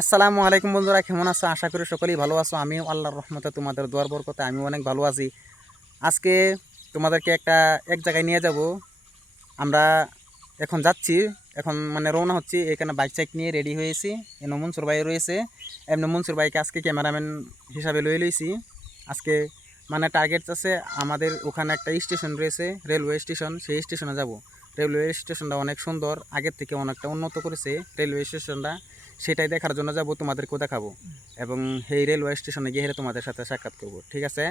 আসসালামু আলাইকুম বন্ধুরা, কেমন আছো? আশা করি সকলেই ভালো আছো। আমিও আল্লাহর রহমতে তোমাদের দোয়ার বরকতে আমি অনেক ভালো আছি। আজকে তোমাদেরকে এক জায়গায় নিয়ে যাব। আমরা এখন যাচ্ছি, এখন মানে রওনা হচ্ছি। এখানে বাইক চাইক নিয়ে রেডি হয়েছি। এমনি মনসুর ভাই রয়েছে, এমনি মনসুর ভাইকে আজকে ক্যামেরাম্যান হিসাবে লয়ে লইছি। আজকে মানে টার্গেট আছে আমাদের ওখানে একটা স্টেশন রয়েছে, রেলওয়ে স্টেশন। সেই স্টেশনে যাব। রেলওয়ে স্টেশনটা অনেক সুন্দর, আগের থেকে অনেকটা উন্নত করেছে রেলওয়ে স্টেশনটা। সেটাই দেখার জন্য যাব, তোমাদেরকেও দেখাবো। এবং সেই রেলওয়ে স্টেশনে গিয়ে তোমাদের সাথে সাক্ষাৎ করবো, ঠিক আছে?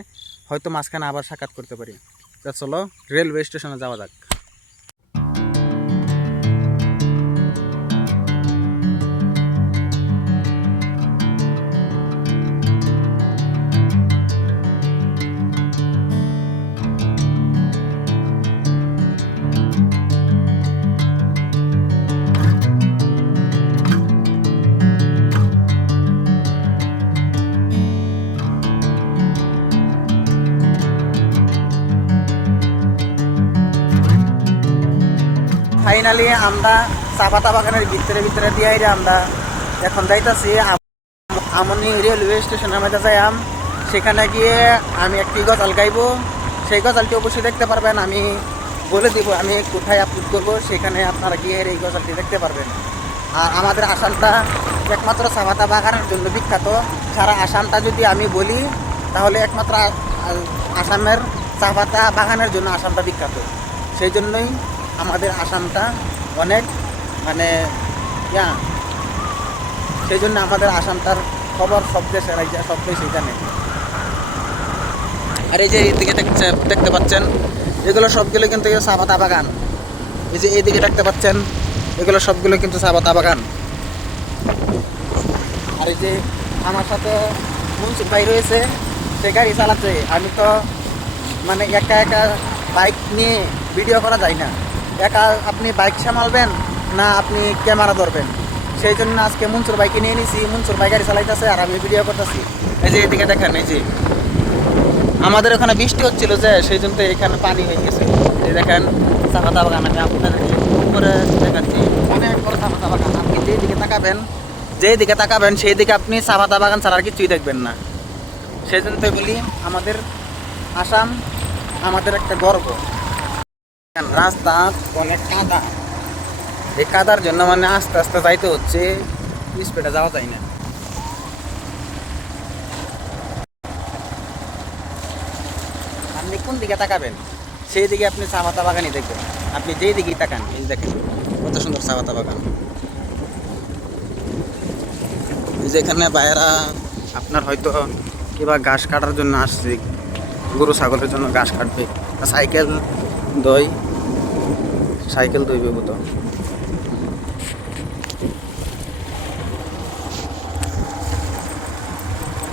হয়তো মাঝখানে আবার সাক্ষাৎ করতে পারি। তা চলো রেলওয়ে স্টেশনে যাওয়া যাক। ফাইনালি আমরা চা পাতা বাগানের ভিতরে ভিতরে দিয়ে আমরা এখন যাইতেছি আমনি রেলওয়ে স্টেশনের মধ্যে যাইম। সেখানে গিয়ে আমি একটি গজাল গাইবো। সেই গজালটি অবশ্যই দেখতে পারবেন, আমি বলে দিব আমি কোথায় আপলোড করবো। সেখানে আপনারা গিয়ে এই গজালটি দেখতে পারবেন। আর আমাদের আসামটা একমাত্র চা পাতা বাগানের জন্য বিখ্যাত। সারা আসামটা যদি আমি বলি তাহলে একমাত্র আসামের চা পাতা বাগানের জন্য আসামটা বিখ্যাত। সেই জন্যই আমাদের আসামটা অনেক মানে সেই জন্য আমাদের আসামটার খবর সব দেশের সব দেশই জানে। আর এই যে এইদিকে দেখতে পাচ্ছেন, এগুলো সবগুলো কিন্তু চা পাতা বাগান। এই যে এইদিকে দেখতে পাচ্ছেন, এগুলো সবগুলো কিন্তু চা পাতা বাগান। আর এই যে আমার সাথে মনসুর ভাই রয়েছে, সে গাড়ি চালাচ্ছে। আমি তো মানে একা একা বাইক নিয়ে ভিডিও করা যায় না। একা আপনি বাইক সামালবেন না আপনি ক্যামেরা ধরবেন। সেই জন্য আজকে মনসুর বাইকে নিয়ে নিছি। মনসুর ভাই গাড়ি চালাইতেছে আর আমি ভিডিও করতেছি। এই যে এদিকে দেখেন, এই যে আমাদের ওখানে বৃষ্টি হচ্ছিল, যে সেই জন্য এখানে পানি হয়ে গেছে। এই দেখেন চা পাতা বাগান, আমি আপনাদেরকে উপরে দেখাচ্ছি। অনেক বড় চা পাতা বাগান। আপনি যেদিকে তাকাবেন সেই দিকে আপনি চা পাতা বাগান ছাড়া আর কিছুই দেখবেন না। সেই জন্য বলি আমাদের আসাম আমাদের একটা গর্ব। রাস্তা অনেক কাদা, এই কাদার জন্য মানে আস্তে আস্তে যাইতে হচ্ছে, স্পিডে যাওয়া যায় না। আপনি কোন দিকে তাকাবেন সেই দিকে আপনি চা পাতা বাগানই দেখবেন। আপনি যেই দিকেই তাকান, এই দেখেন কত সুন্দর চা পাতা বাগান। এই যে এখানে বাইরা আপনার হয়তো কিবা ঘাস কাটার জন্য আসছে, গরু ছাগলের জন্য ঘাস কাটবে। সাইকেল দইবে মতো।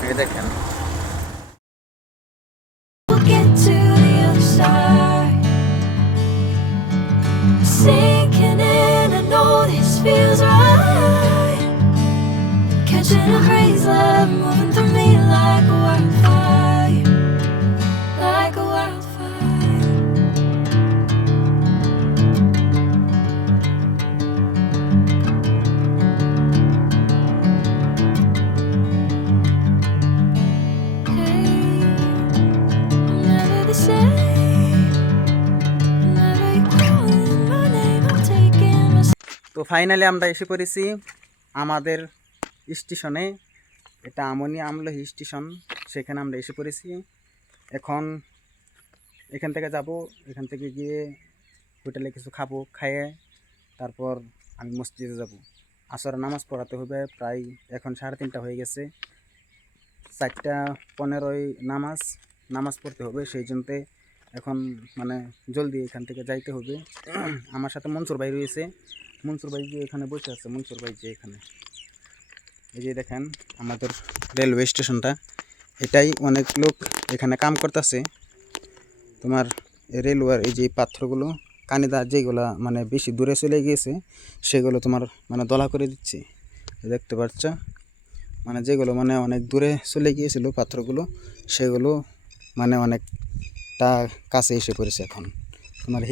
এই দেখেন We'll get to the other side. Sinking in, I know this feels right. Catching a breeze, love moving through me like a wildfire, like a wildfire. Hey, I'm never the same. Whenever you're calling my name, I'm taking my. তো finally আমরা এসে পড়েছি আমাদের স্টেশনে। এটা আমনি আমলহি station, সেখানে আমরা এসে পড়েছি। এখন এখান থেকে যাব, এখান থেকে গিয়ে হোটেলে কিছু খাবো, খাইয়ে তারপর আমি মসজিদে যাব। আসর নামাজ পড়াতে হবে। প্রায় এখন 3:30 হয়ে গেছে, 4:15 নামাজ পড়তে হবে। সেই জন্যে এখন মানে জলদি এখান থেকে যাইতে হবে। আমার সাথে মনসুর ভাই রয়েছে। মনসুর ভাই যে এখানে বসে আছে, মনসুর ভাই যে এখানে, এই যে দেখেন আমাদের রেলওয়ে স্টেশনটা। এটাই অনেক লোক এখানে কাম করতেছে। তোমার রেলওয়ের এই যে পাথরগুলো কানিদা যেগুলো মানে বেশি দূরে চলে গিয়েছে, সেগুলো তোমার মানে দলা করে দিচ্ছে। দেখতে পাচ্ছ, মানে যেগুলো মানে অনেক দূরে চলে গিয়েছিল পাথরগুলো, সেগুলো মানে অনেকটা কাছে এসে পড়েছে। এখন তোমার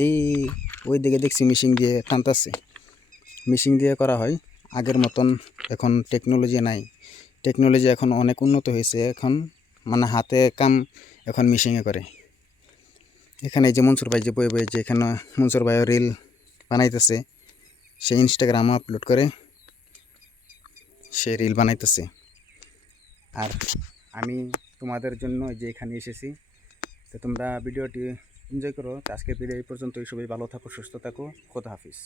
ওই দিকে দেখছি মেশিন দিয়ে টানতেছে, মেশিন দিয়ে করা হয়। আগের মতন এখন টেকনোলজি নাই। টেকনোলজি এখন অনেক উন্নত হয়েছে, এখন মানে হাতে কাম এখন মেশিনে করে। এখানে এই যে মনসুর ভাই যে বয়ে বয়ে যে এখানে মনসুর ভাইও রিল বানাইতেছে, সে ইনস্টাগ্রামে আপলোড করে, সে রিল বানাইতেছে। আর আমি তোমাদের জন্য যে এখানে এসেছি, তো তোমরা ভিডিওটি এনজয় করো। তো আজকের ভিডিও এই পর্যন্তই। সবাই ভালো থাকো, সুস্থ থাকো, খোদা হাফিজ।